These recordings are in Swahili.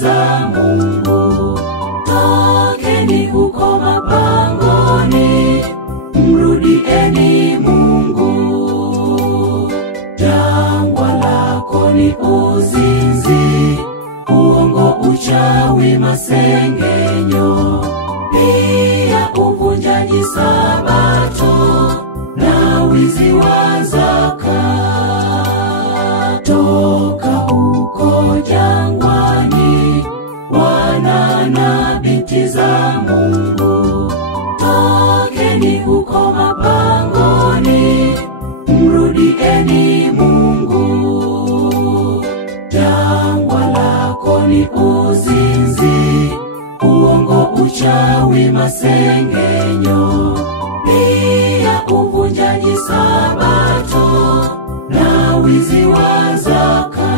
za Mungu. Tokeni huko mapangoni, mrudieni Mungu. Jangwa lako ni uzinzi, uongo, uchawi, masengenyo, pia uvunjaji sabato na wizi wa zaka. Toka huko jangwani, wana na binti za Mungu. Tokeni huko mapangoni, mrudieni Mungu. Jangwa lako ni uzinzi, uongo, uchawi, masengenyo, pia uvunjaji sabato na wizi wa zaka.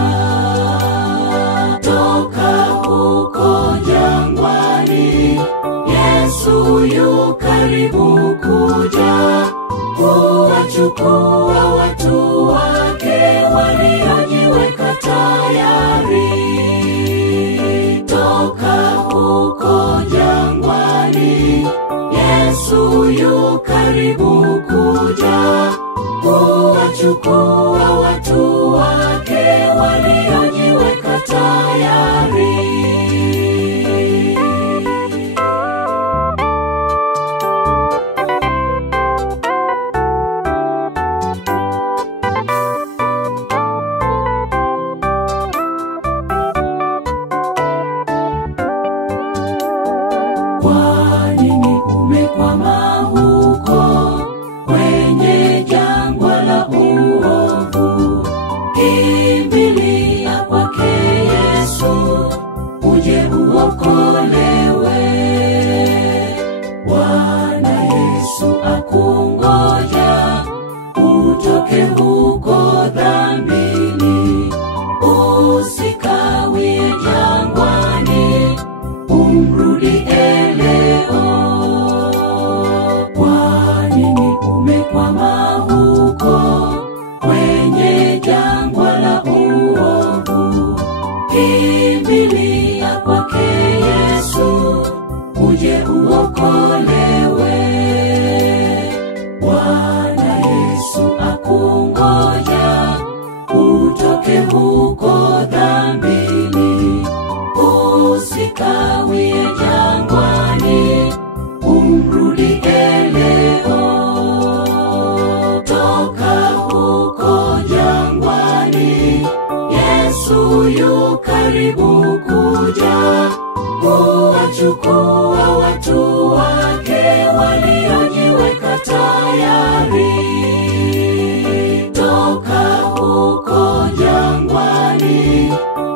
Toka huko jangwani, Yesu yu karibu kuja kuwachukua watu wake waliojiweka tayari. Toka huko jangwani, Yesu yu karibu kuja kuwachukua watu wake waliojiweka tayari. Kwa nini umekwama huko kwenye jangwa la uovu? Kimbilia kwake Yesu, uje uokolewe. Bwana Yesu akungoja utoke huko dhambini. Usikawie jangwani, umrudie leo. Kwa nini umekwama huko kwenye jangwa la uovu? Kimbilia kwake Yesu, uje uokolewe. Bwana Yesu akungoja utoke huko dhambini. Usikawie jangwani, umrudie leo. Toka huko jangwani, Yesu yu karibu kuja kuwachukua watu wake waliojiweka tayari. Toka huko jangwani,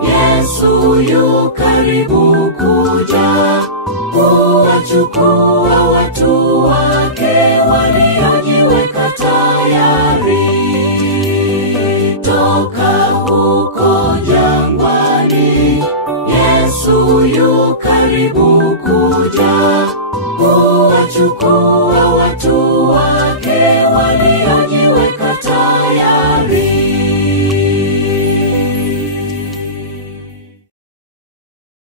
Yesu yu karibu kuja kuwachukua